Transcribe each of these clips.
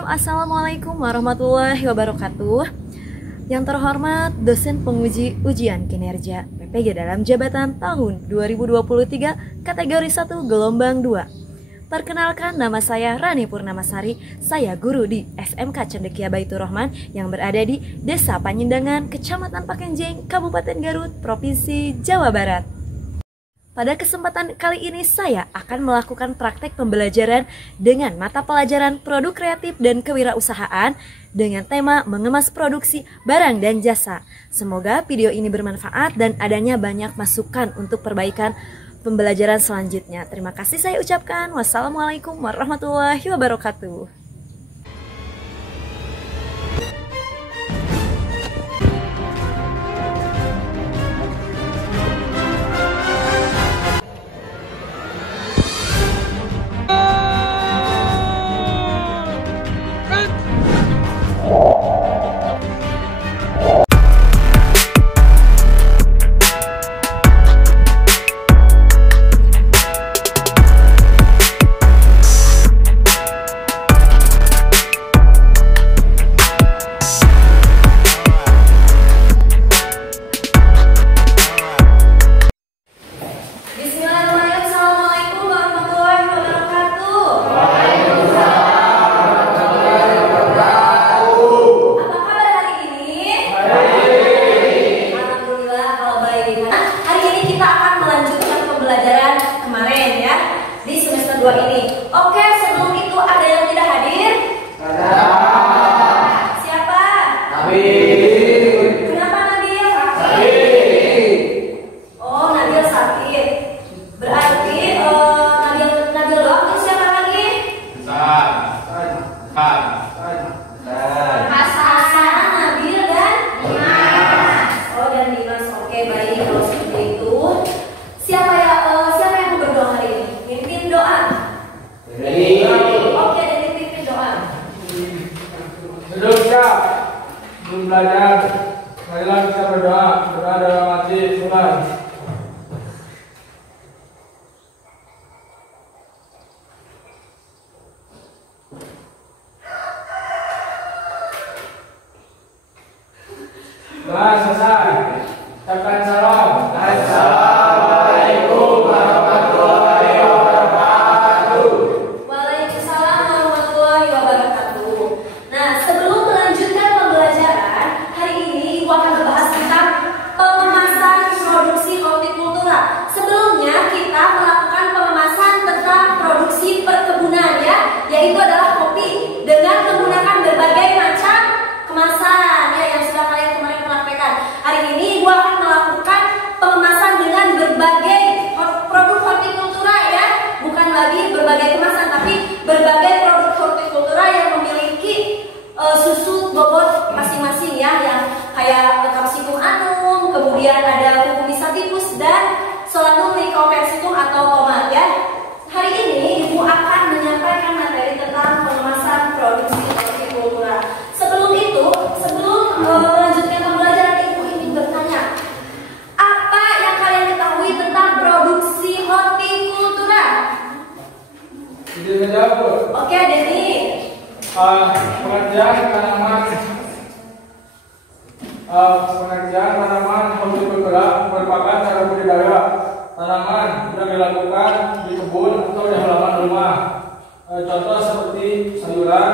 Bismillahirrahmanirrahim. Assalamualaikum warahmatullahi wabarakatuh. Yang terhormat dosen penguji ujian kinerja PPG dalam jabatan tahun 2023 kategori 1 gelombang 2. Perkenalkan, nama saya Rani Purnamasari. Saya guru di SMK Cendekia Baitur Rahman yang berada di Desa Panyendangan, Kecamatan Pakenjing, Kabupaten Garut, Provinsi Jawa Barat. Pada kesempatan kali ini saya akan melakukan praktek pembelajaran dengan mata pelajaran produk kreatif dan kewirausahaan dengan tema mengemas produksi barang dan jasa. Semoga video ini bermanfaat dan adanya banyak masukan untuk perbaikan pembelajaran selanjutnya. Terima kasih saya ucapkan. Wassalamualaikum warahmatullahi wabarakatuh. Oke, sebelum itu ada yang tidak hadir? Ada. Siapa? Nabil. Kenapa Nabil? Sakit. Oh, Nabil sakit. Berarti Nabil doang. Terus siapa lagi? Hasan, Nabil dan Dimas. Oh, dan Dimas. Oke, baik. Kalau seperti itu, siapa yang mau berdoa hari ini? Mimpin doa. Oke, jadi pimpin doa. Duduk siap. Belum belajar. Marilah kita berdoa. Berdoa dalam hati. Mulai. Doa selesai. Ucapkan salam. Assalamualaikum warahmatullahi wabarakatuh. Waalaikumsalam warahmatullahi wabarakatuh. Nah, sebelum melanjutkan pembelajaran, hari ini Ibu akan membahas tentang pengemasan produksi hortikultura. Sebelumnya kita melakukan pengemasan tentang produksi perkebunan yaitu adalah kopi dengan menggunakan berbagai macam kemasan yang sudah kalian kemarin praktekkan. Hari ini Ibu akan melakukan pengemasan dengan berbagai produk hortikultura bukan lagi berbagai kemasan tapi berbagai produk hortikultura yang memiliki susu bobot masing-masing yang kayak Capsicum annum, kemudian ada Cucumis sativus dan Solanum lycophyllum atau tomat Hari ini Ibu akan menyampaikan materi tentang pengemasan produksi hortikultura. Sebelum melanjutkan pembelajaran, Ibu ingin bertanya, apa yang kalian ketahui tentang produksi hortikultura? Izin menjawab. Oke, Denny. Pengerjaan tanaman hortikultura merupakan cara budidaya tanaman yang dilakukan di kebun atau di halaman rumah. Contoh seperti sayuran,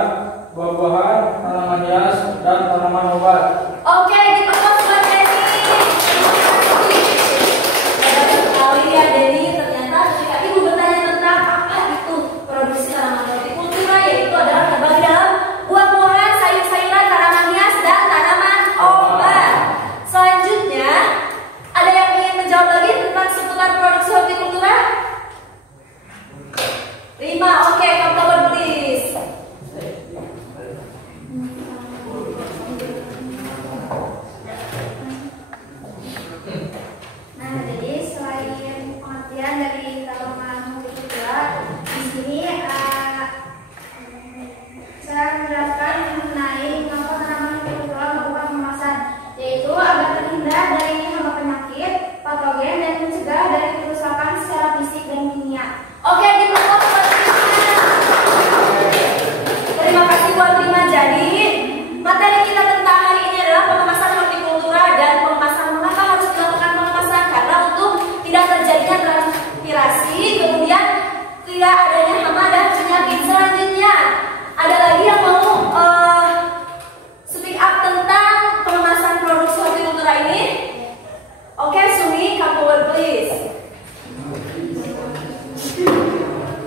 buah-buahan, tanaman hias, dan tanaman obat. Oke, diperkuat buat Denny. Hebat sekali ya Denny. Ternyata ketika Ibu bertanya tentang apa itu produksi tanaman hortikultura, yaitu adalah terbagi dalam buah-buahan, sayur-sayuran, tanaman hias, dan tanaman obat. Selanjutnya word please.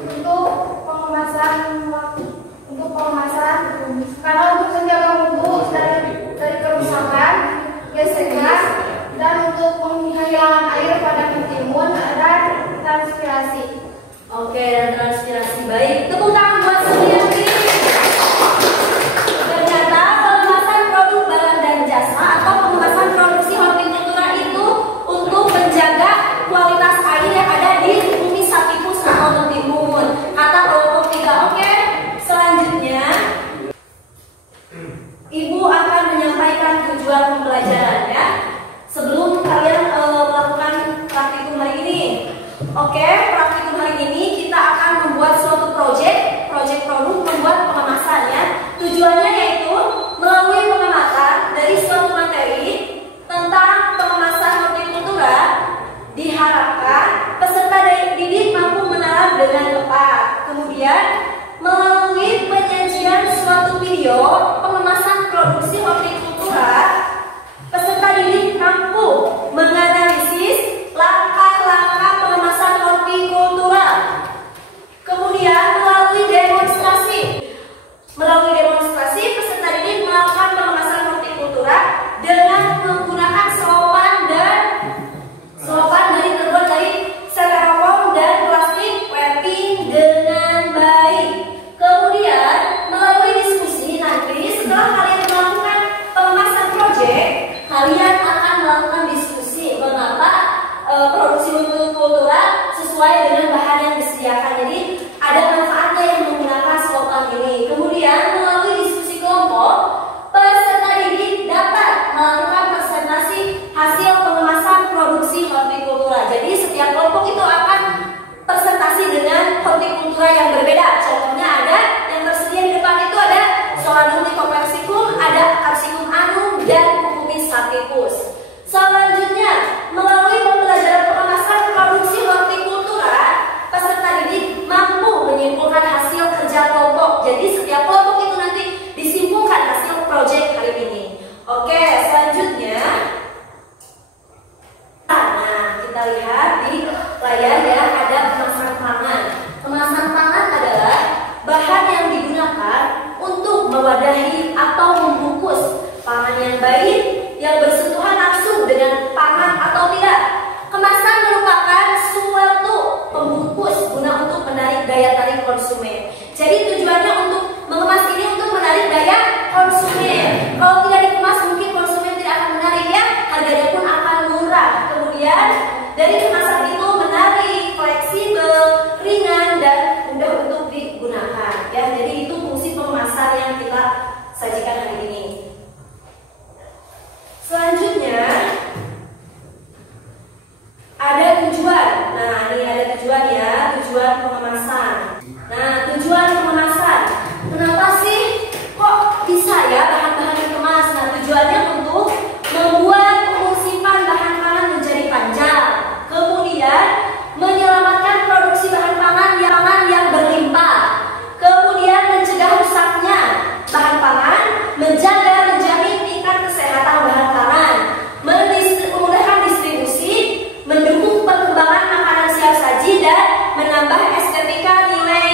Untuk pengemasan karena untuk menjaga mutu dari kerusakan, gesekan, dan untuk penghilangan air pada ketimun dan transpirasi. Oke, dan transpirasi. Baik, tepuk tangan buat Suryati. Ternyata pengemasan produk barang dan jasa atau pengemasan produksi hortikultura itu untuk menjaga kualitas air yang ada di bumi Sapipus atau ketimun. Kata kelompok 3. Oke, selanjutnya Ibu akan menyampaikan tujuan pembelajaran ya. Sebelum kalian melakukan praktikum hari ini. Oke, praktikum hari ini kita akan membuat suatu proyek produk membuat pengemasan ya. Tujuannya yaitu melalui pengamatan dari suatu materi tentang pengemasan hortikultura diharapkan peserta didik mampu menalar dengan tepat. Kemudian melalui penyajian suatu video pengemasan produksi hortikultura, peserta didik mampu menganalisis langkah-langkah pengemasan hortikultura. Kemudian melalui demonstrasi peserta didik melakukan pengemasan hortikultura dengan menggunakan selopan dari terbuat dari styrofoam dan plastik wrapping dengan baik. Kemudian melalui diskusi nanti setelah kalian melakukan pengemasan proyek, kalian akan melakukan diskusi mengapa produksi hortikultura sesuai dengan bahan yang disediakan. Jadi ada manfaatnya yang menggunakan selopan ini. Kemudian melalui diskusi kelompok, peserta didik dapat melakukan presentasi hasil pengemasan produksi hortikultura. Jadi setiap kelompok itu akan presentasi dengan hortikultura yang berbeda. Contohnya ada yang tersedia di depan itu ada Solanum lycophyllum, ada Capsicum annuum dan Cucumis sapipus. Selanjutnya, melalui pembelajaran pengemasan produksi hortikultura, peserta didik mampu menyimpulkan hasil kerja kelompok. Jadi setiap kelompok itu nanti disimpulkan hasil proyek hari ini. Oke, selanjutnya, nah kita lihat di layar ya, ada kemasan pangan. Kemasan pangan adalah bahan yang digunakan untuk mewadahi atau membungkus pangan yang baik yang bersentuhan langsung dengan pangan atau tidak. Kemasan merupakan suatu pembungkus guna untuk menarik daya tarik konsumen. Jadi tujuannya untuk mengemas ini untuk menarik daya konsumen. Kalau tidak dikemas mungkin konsumen tidak akan menarik ya, harganya pun akan murah. Kemudian dari kemasan itu menarik, fleksibel, ringan dan mudah untuk digunakan. Ya, jadi itu fungsi pengemasan yang kita sajikan hari ini. Selanjutnya ada tujuan. Nah, ini ada tujuan ya, tujuan pengemasan. Nah, tujuan pengemasan. Kenapa sih kok bisa ya bahan-bahan dikemas? Nah, tujuannya untuk membuat pengusipan bahan pangan menjadi panjang. Kemudian menyelamatkan produksi bahan pangan yang berlimpah. Kemudian mencegah rusaknya bahan pangan, menjamin tingkat kesehatan bahan pangan, memudahkan distribusi, mendukung perkembangan makanan siap saji dan menambah estetika nilai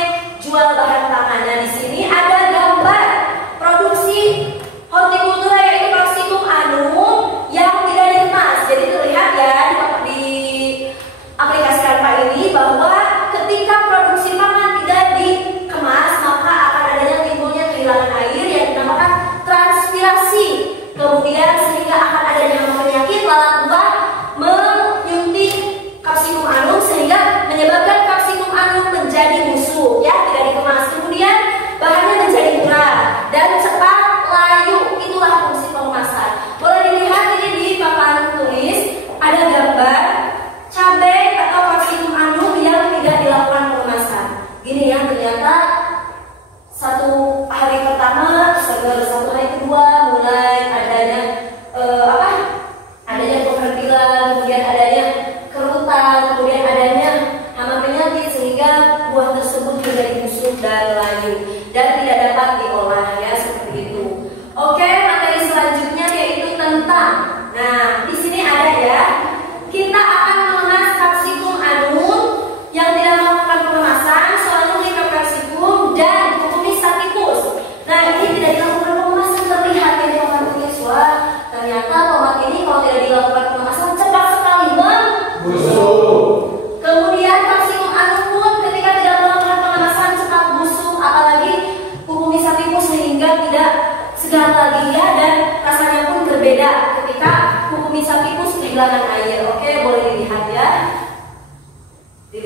jual bahan pangan. Nah, di sini ada gambar produksi hortikultura yaitu Capsicum annuum yang tidak dikemas. Jadi terlihat ya di aplikasi Canva ini bahwa ketika produksi pangan tidak dikemas maka akan adanya timbulnya kehilangan air yang dinamakan transpirasi. Kemudian sehingga akan adanya penyakit lalat buah menyuntik Capsicum annuum sehingga menyebabkan Capsicum annuum menjadi busuk ya, tidak dikemas. Kemudian bahannya menjadi murah dan cepat layu. Itulah fungsi pengemasan. Boleh dilihat ini di papan tulis ada gambar cabai atau Capsicum annuum yang tidak dilakukan pengemasan. Gini ya, ternyata satu hari pertama, satu hari kedua mulai adanya adanya pengerdilan, kemudian adanya kerutan, kemudian adanya hama penyakit sehingga buah tersebut menjadi busuk dan layu dan tidak dapat diolah ya, seperti itu. Oke, materi selanjutnya yaitu tentang, nah di sini ada ya, kita akan mengenal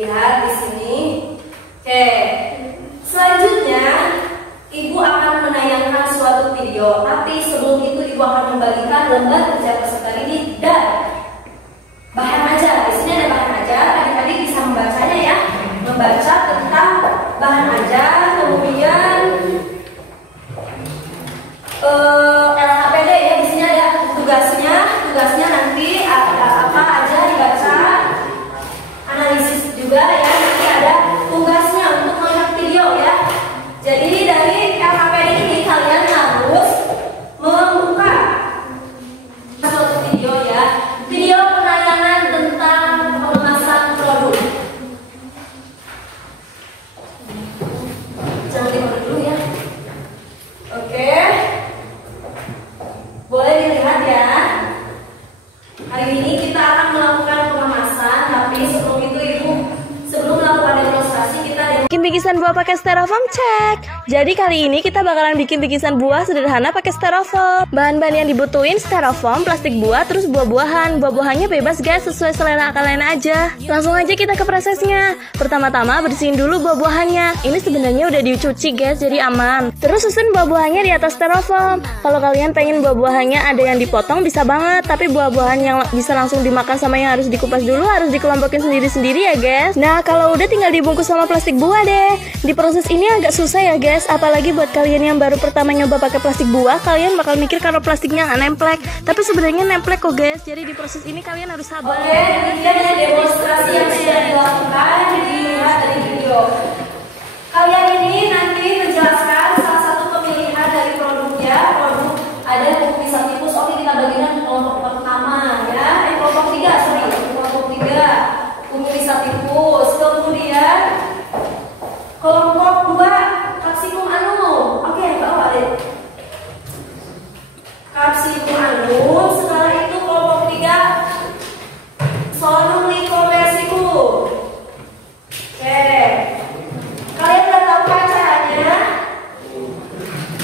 lihat di sini. Oke, selanjutnya Ibu akan menayangkan suatu video, tapi sebelum itu Ibu akan membagikan lembar kerja peserta didik dan bahan ajar. Di sini ada bahan ajar, adik-adik bisa membacanya ya, membaca tentang bahan ajar, kemudian LHPD ya. Di sini ada tugasnya nanti apa aja dibaca, analisis juga ya. Nanti ada tugasnya untuk melihat video ya. Jadi dari LHPD ini kalian harus membuka suatu video ya, video penayangan tentang pengemasan produk. Jangan dibuka dulu ya. Oke, boleh dilihat ya. Hari ini kita akan melakukan pengemasan, tapi sebelum itu sebelum melakukan demonstrasi kita bikin bikisan buah pakai styrofoam, cek. Jadi kali ini kita bakalan bikin bikisan buah sederhana pakai styrofoam. Bahan-bahan yang dibutuhin styrofoam, plastik buah, terus buah-buahan. Buah-buahannya bebas guys, sesuai selera kalian aja. Langsung aja kita ke prosesnya. Pertama-tama bersihin dulu buah-buahannya. Ini sebenarnya udah dicuci guys, jadi aman. Terus susun buah-buahannya di atas styrofoam. Kalau kalian pengen buah-buahannya ada yang dipotong bisa banget, tapi buah-buahan yang bisa langsung dimakan sama yang harus dikupas dulu harus dikelompokin sendiri-sendiri ya guys. Nah kalau udah tinggal dibungkus sama plastik buah deh. Di proses ini agak susah ya guys, apalagi buat kalian yang baru pertama nyoba pakai plastik buah, kalian bakal mikir kalau plastiknya nggak nemplek, tapi sebenarnya nemplek kok guys. Jadi di proses ini kalian harus sabar. Oke, demikian demonstrasi yang sudah dilakukan, dilihat dari video. Kalian ini nanti menjelaskan salah satu pemilihan dari produknya. Produk ada buku bisa tipus. Oke, kita bagikan kelompok pertama ya. Kelompok 3, sorry, kelompok 3 buku bisa tipus. Kemudian kelompok 2 kapsikum anum. Oke, bawa deh. Kapsikum anum. Setelah itu kelompok 3 Solum lycoperdicum. Oke. Kalian udah tahu kan caranya?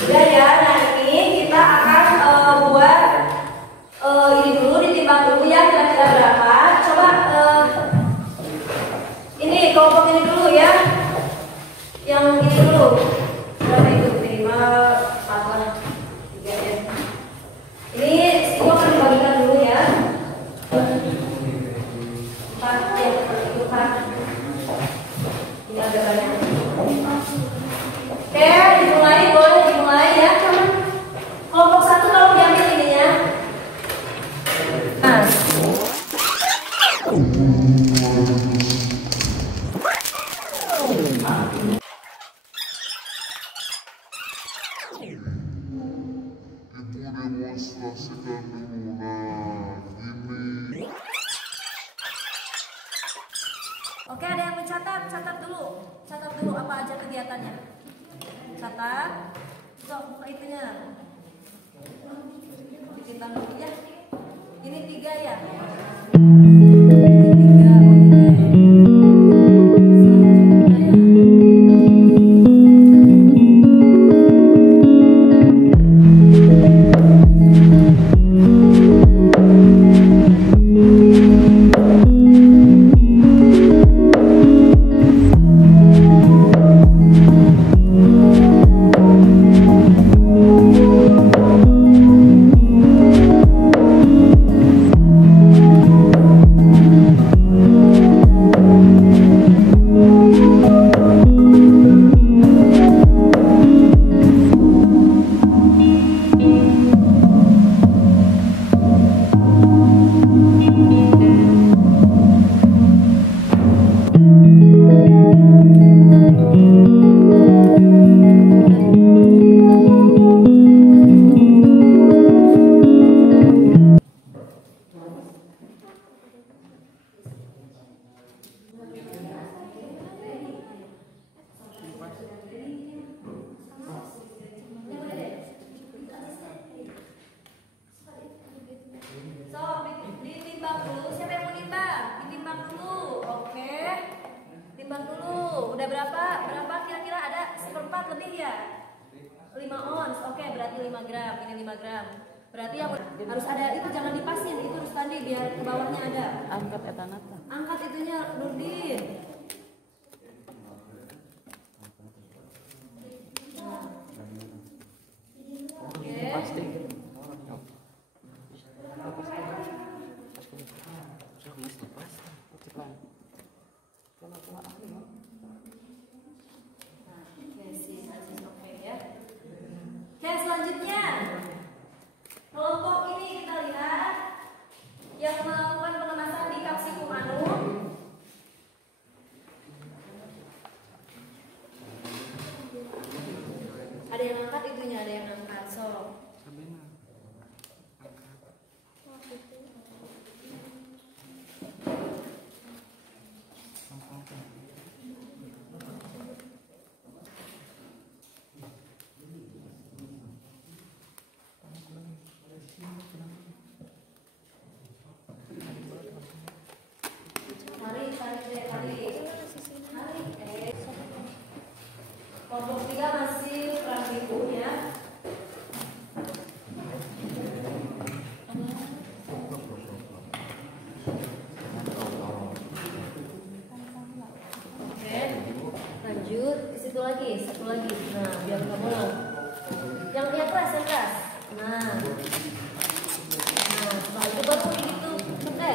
Udah ya. Nah ini kita akan buat ini dulu, ditimbang dulu ya kira-kira berapa. Coba ini kelompok ini dulu ya. Yang ini dulu. Berapa itu? 5, 4 lah. 3 ya. Ini itu akan dibagikan dulu ya. 4 ya, 4. Ini agak banyak. Oke, dimulai, boleh dimulai ya. Kelompok 1 kalau diambil ininya. Nah. Demonstrasikan dulu. Nah, ini. Oke, ada yang mencatat, catat dulu apa aja kegiatannya. Catat. So, buka itunya. Bikin tanggung ya. Ini 3 ya. 3, Udah berapa kira-kira ada 1/4 lebih ya? 5 ons. Oke, berarti 5 gram. Ini 5 gram. Berarti yang harus ada itu, jangan dipasin, itu harus tadi biar ke bawahnya ada. Angkat etanata. Angkat itunya, Nurdin. Oke ya. Oke, selanjutnya kelompok ini kita lihat yang melakukan pengemasan di Capsicum anum. Ada yang angkat itunya, ada yang angkat. So, kelompok 3 masih praktiko ya. Oke, lanjut di situ lagi, satu lagi. Nah, biar nggak bolong. Yang di atas, yang atas. Nah, setelah itu baru gitu. Oke.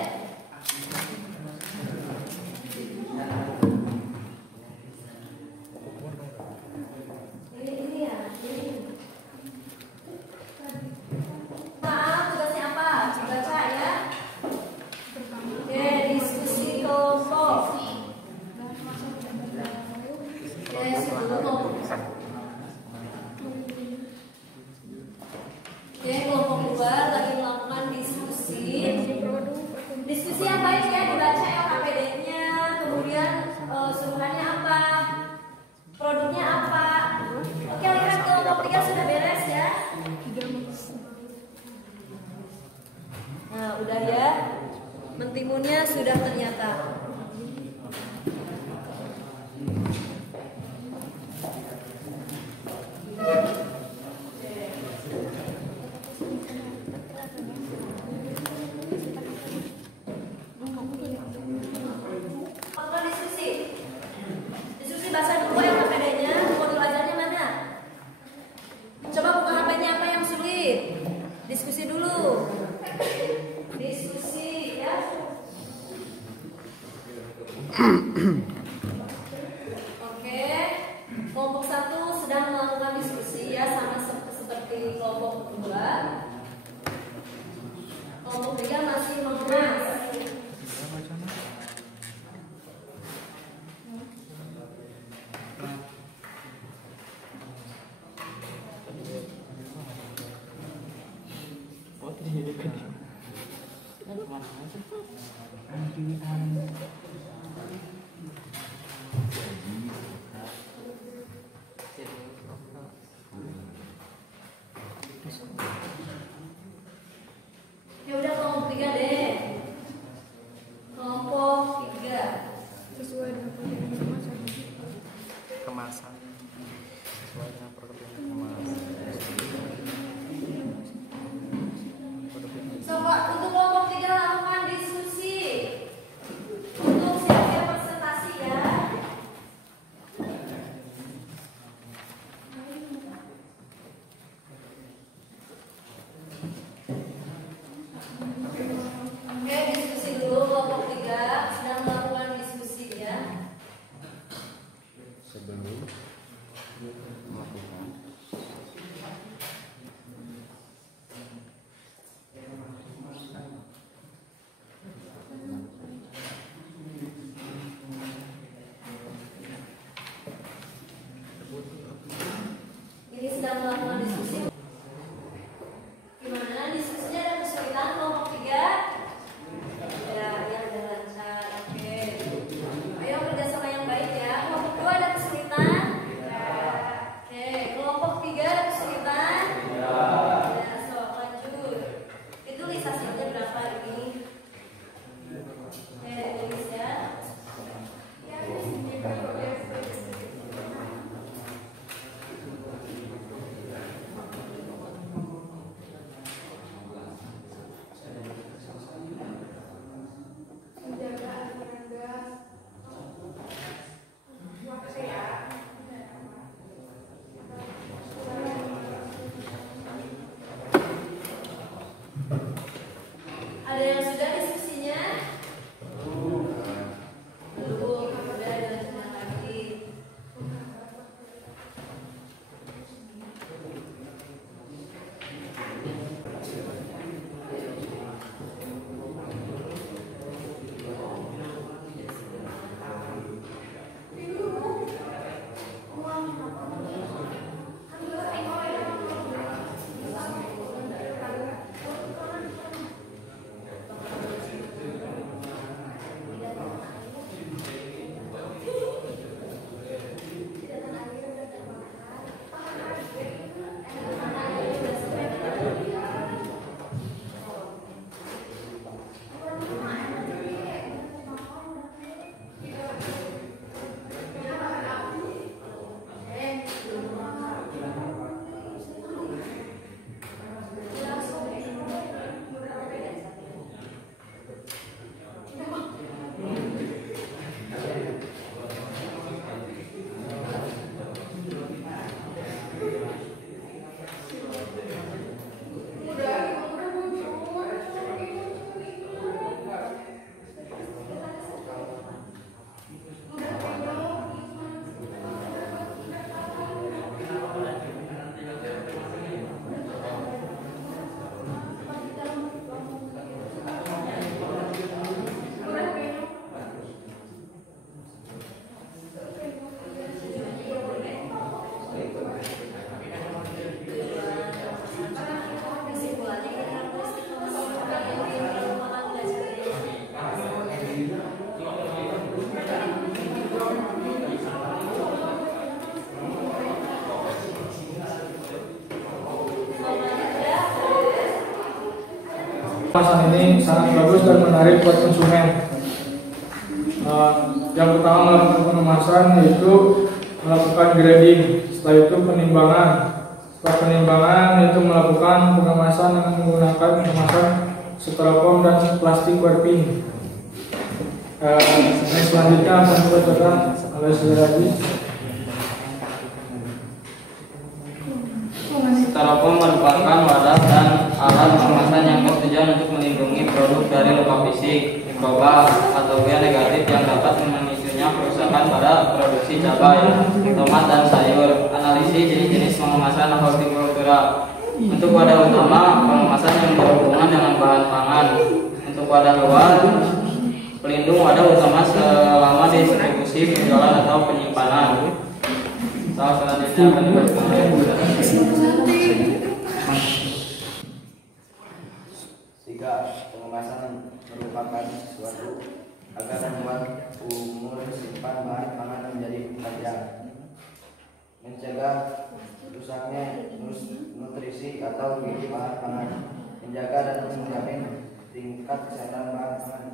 Oke, kelompok 2 lagi melakukan diskusi. Diskusi yang baik ya, dibaca LKPD-nya, kemudian suruhannya apa, produknya apa. Oke, lihat kelompok 3 sudah beres ya. Nah, udah ya. Mentimunnya sudah ternyata. Diskusi bahasa dulu ya HPD-nya, modul ajarnya mana? Coba buka HP-nya, apa yang sulit? Diskusi dulu. Diskusi ya. Oke, kelompok 1 sedang melakukan diskusi ya, sama seperti kelompok 2. Kelompok 3 masih mengemas. Ya udah kelompok 3 deh. Kelompok 3 sesuai dengan kemasan sesuai dengan produk yang dikemas. Coba untuk kelompok 3 lakukan diskusi untuk siap-siap presentasi ya. Oke, diskusi dulu kelompok 3 sedang melakukan diskusi ya. Sebelum melakukan Ini sedang melakukan diskusi. Gimana diskusinya, ada kesulitan kelompok 3? Ya, udah lancar. Oke. Ayo kerjasama yang baik ya. Kelompok 2 ada kesulitan? Oke, kelompok 3 ada kesulitan? Ya, so lanjut. Itu lisasinya berapa ini? Oke, tulis ya. Kemasan ini sangat bagus dan menarik buat konsumen. Yang pertama melakukan pengemasan yaitu melakukan grading, setelah itu penimbangan. Setelah penimbangan yaitu melakukan pengemasan dengan menggunakan kemasan styrofoam dan plastik wrapping. Selanjutnya akan dibacakan oleh Saudara. Styrofoam merupakan wadah dan alat pengemasan yang bertujuan untuk melindungi produk dari luka fisik, mikroba, atau gen negatif yang dapat memicunya kerusakan pada produksi cabai, tomat, dan sayur. Analisis jenis-jenis pengemasan hortikultura. Untuk wadah utama, pengemasan yang berhubungan dengan bahan pangan. Untuk wadah luar, pelindung wadah utama selama distribusi, penjualan, atau penyimpanan. Selanjutnya akan dibacakan oleh Saudara. Jika pengemasan merupakan sesuatu agar membuat umur simpan bahan pangan menjadi panjang, mencegah rusaknya nutrisi atau gizi bahan pangan, menjaga dan menjamin tingkat kesehatan bahan pangan.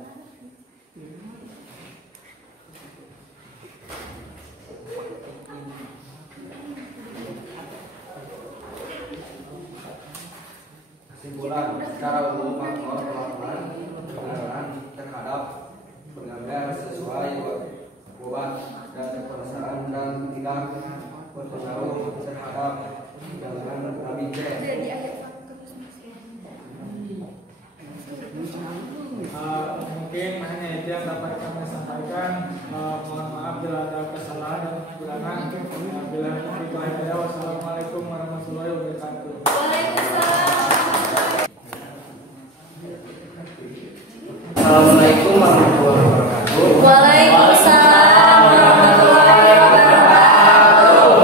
Kesimpulan, secara umum faktor perlakuan pengenalan terhadap pengambilan sesuai obat dan kepersaraan dan tidak berpengaruh terhadap jalan habitat. Mungkin hanya itu yang dapat kami sampaikan. Mohon maaf bila ada kesalahan dan kekurangan. Bila itu hanya. Wassalamualaikum warahmatullahi wabarakatuh. Assalamualaikum warahmatullahi wabarakatuh. Waalaikumsalam warahmatullahi wabarakatuh.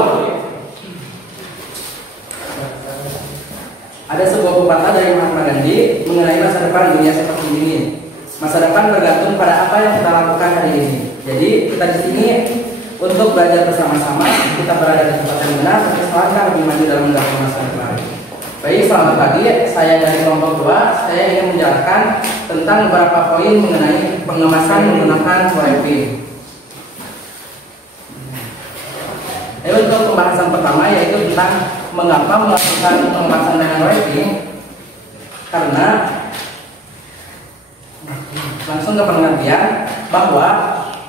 Ada sebuah pepatah dari Mahatma Gandhi mengenai masa depan dunia seperti ini. Masa depan bergantung pada apa yang kita lakukan hari ini. Jadi kita di sini untuk belajar bersama-sama, kita berada di tempat yang benar, tapi selangkah lebih maju dalam menggapai masa depan. Baik, selamat pagi. Saya dari kelompok 2. Saya ingin menjelaskan tentang beberapa poin mengenai pengemasan menggunakan wrapping. Untuk pembahasan pertama yaitu tentang mengapa melakukan pengemasan dengan wrapping. Karena langsung ke pengertian bahwa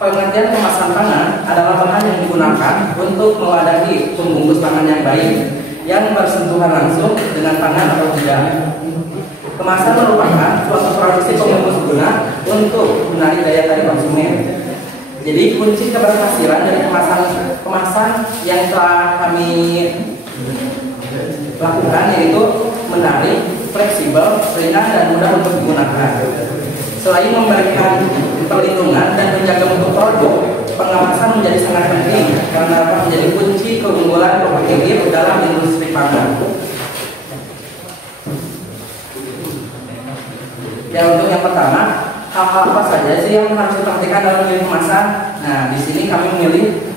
pengertian kemasan pangan adalah bahan yang digunakan untuk mewadahi pembungkus pangan yang baik yang bersentuhan langsung dengan pangan atau tidak. Kemasan merupakan suatu produksi pembungkus guna untuk menarik daya tarik konsumen. Jadi kunci keberhasilan dari kemasan yang telah kami lakukan yaitu menarik, fleksibel, ringan, dan mudah untuk digunakan. Selain memberikan perlindungan dan menjaga mutu produk, pengemasan menjadi sangat penting karena dapat menjadi kunci keunggulan kompetitif dalam industri pangan. Ya, untuk yang pertama, hal-hal apa saja sih yang harus diperhatikan dalam memilih kemasan? Nah, di sini kami memilih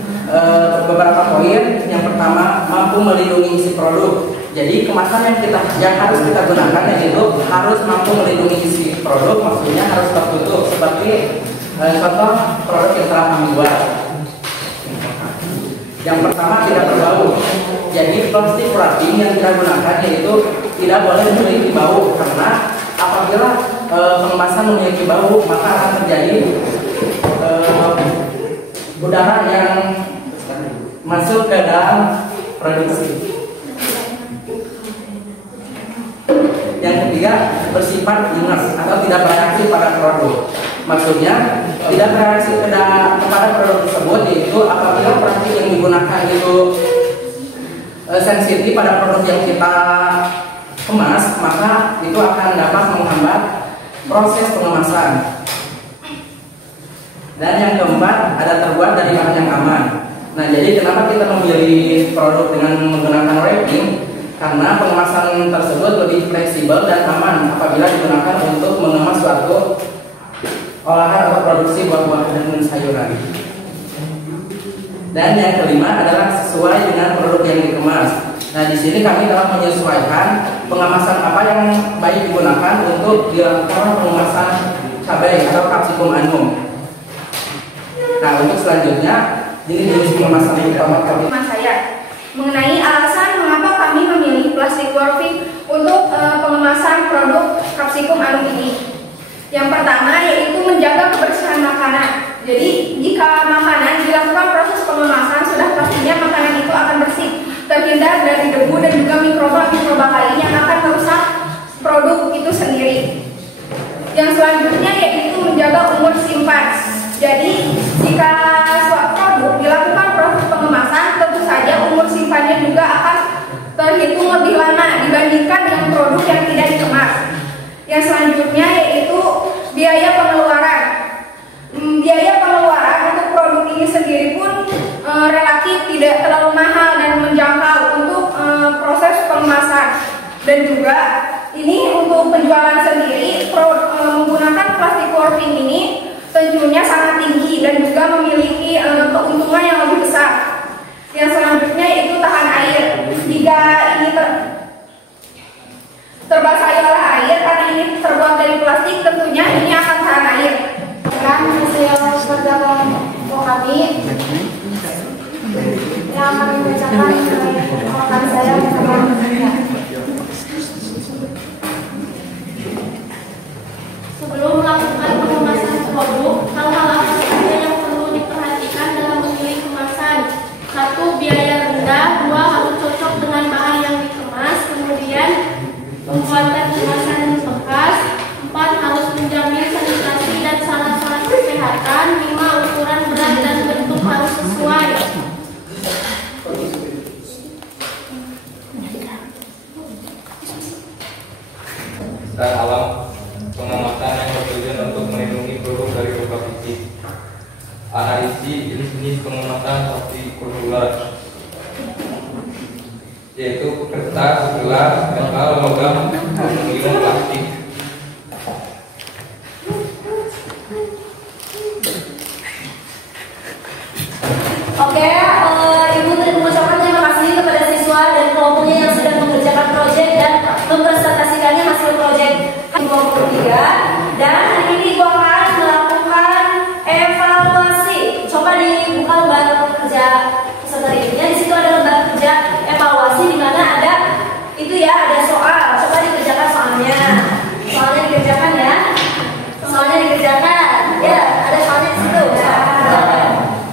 beberapa poin. Yang pertama, mampu melindungi isi produk. Jadi kemasan yang harus kita gunakan yaitu harus mampu melindungi isi produk, maksudnya harus tertutup seperti contoh produk yang telah kami buat. Yang pertama, tidak berbau. Jadi plastik wrapping yang kita gunakan yaitu tidak boleh memiliki bau, karena apabila pengemasan memiliki bau maka akan terjadi udara yang masuk ke dalam produksi. Yang ketiga, bersifat minus atau tidak bereaksi pada produk. Maksudnya tidak bereaksi kepada produk tersebut, yaitu apabila plastik yang digunakan itu sensitif pada produk yang kita kemas, maka itu akan dapat menghambat proses pengemasan. Dan yang keempat, ada terbuat dari bahan yang aman. Nah, jadi kenapa kita memilih produk dengan menggunakan wrapping? Karena pengemasan tersebut lebih fleksibel dan aman apabila digunakan untuk mengemas suatu olahan atau produksi buah-buahan dan sayuran. Dan yang kelima adalah sesuai dengan produk yang dikemas. Nah, di sini kami telah menyesuaikan pengemasan apa yang baik digunakan untuk dilakukan pengemasan cabai atau capsicum annuum. Nah, untuk selanjutnya jenis pengemasan utama kami. Saya mengenai alasan mengapa kami memilih plastik warfik untuk pengemasan produk capsicum annuum ini. Yang pertama yaitu menjaga kebersihan makanan. Jadi jika makanan dilakukan proses pengemasan, sudah pastinya makanan itu akan bersih, terhindar dari debu dan juga mikroba lain yang akan merusak produk itu sendiri. Yang selanjutnya yaitu menjaga umur simpan. Jadi jika suatu produk dilakukan proses pengemasan, tentu saja umur simpannya juga akan terhitung lebih lama dibandingkan dengan produk yang tidak dikemas. Yang selanjutnya yaitu biaya pengeluaran. Biaya pengeluaran untuk produk ini sendiri pun relatif tidak terlalu mahal dan menjangkau untuk proses pengemasan. Dan juga ini untuk penjualan sendiri menggunakan plastik warfing ini tentunya sangat tinggi dan juga memiliki keuntungan yang lebih besar. Yang selanjutnya yaitu tahan air. Jika ini terbasahi oleh air karena ini terbuat dari plastik, tentunya ini akan tahan air. Kan hasil kerja kelompok kami yang akan membacakan rekan saya bersama saya. Sebelum melakukan pengemasan produk, hal-hal apa saja yang perlu diperhatikan dalam memilih kemasan? 1. Biaya rendah. 2. Harus cocok dengan bahan yang dikemas. Kemudian pembuatan kemasan bekas. 4. Harus menjamin sanitasi dan syarat-syarat kesehatan. 5. Ukuran berat dan bentuk harus sesuai. Dan alam pengemasan yang bertujuan untuk melindungi produk dari limbah fisik. Analisis jenis pengemasan hortikultura, yaitu kertas, gelas, metal, logam, aluminium, plastik. Oke, Ibu mengucapkan terima kasih kepada siswa dan kelompoknya yang sudah mengerjakan proyek dan mempresentasikannya hasil proyek 23. Dan hari ini Ibu akan melakukan evaluasi. Coba dibuka lembar kerja peserta didiknya. Di situ ada lembar kerja evaluasi di mana ada itu ya, ada soal. Coba dikerjakan soalnya. Soalnya dikerjakan ya. Soalnya dikerjakan. Ya, ada soalnya di situ. Ya.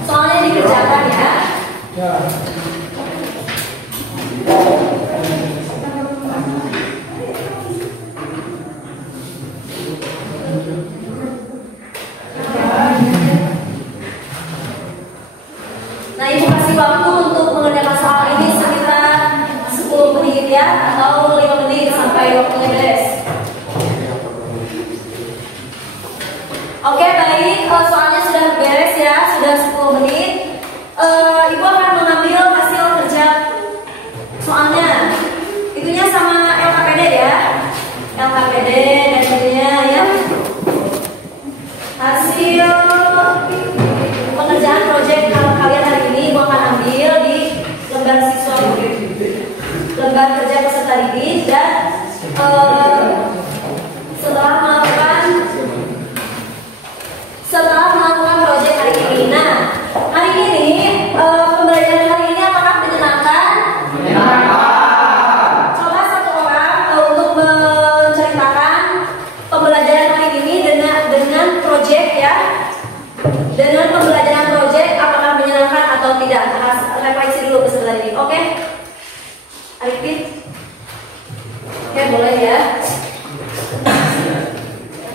Soalnya dikerjakan ya. Ya. Nah, Ibu kasih waktu untuk mengerjakan soal ini sekitar 10 menit ya, atau 5 menit sampai waktunya beres. Oke, baik, soalnya sudah beres ya, sudah 10 menit. Ibu akan mengambil hasil kerja soalnya. Itunya sama LKPD ya, LKPD dan itunya ya. Hasil pengerjaan proyek kalian hari ini Ibu akan ambil di lembar siswa, lembar kerja peserta didik, dan setelah melakukan proyek hari ini. Nah, hari ini pembelajaran hari ini apakah menyenangkan? Coba satu orang untuk menceritakan pembelajaran hari ini dengan proyek ya. Dengan pembelajaran proyek apakah menyenangkan atau tidak? Refleksi dulu peserta didik. Oke? Arifin? Oke, boleh ya.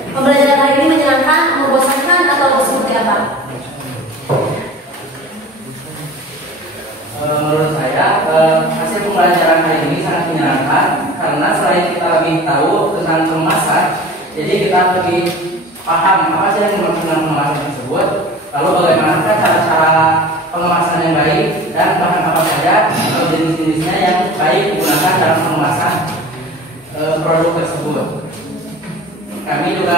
Pembelajaran hari ini menyenangkan, membosankan atau seperti apa? Menurut saya hasil pembelajaran hari ini sangat menyenangkan karena selain kita lebih tahu tentang pengemasan, jadi kita lebih paham apa sih yang dimaksud pengemasan tersebut, lalu bagaimana cara-cara pengemasan yang baik dan bahan apa saja atau jenis-jenisnya yang baik digunakan dalam pengemasan produk tersebut. Kami juga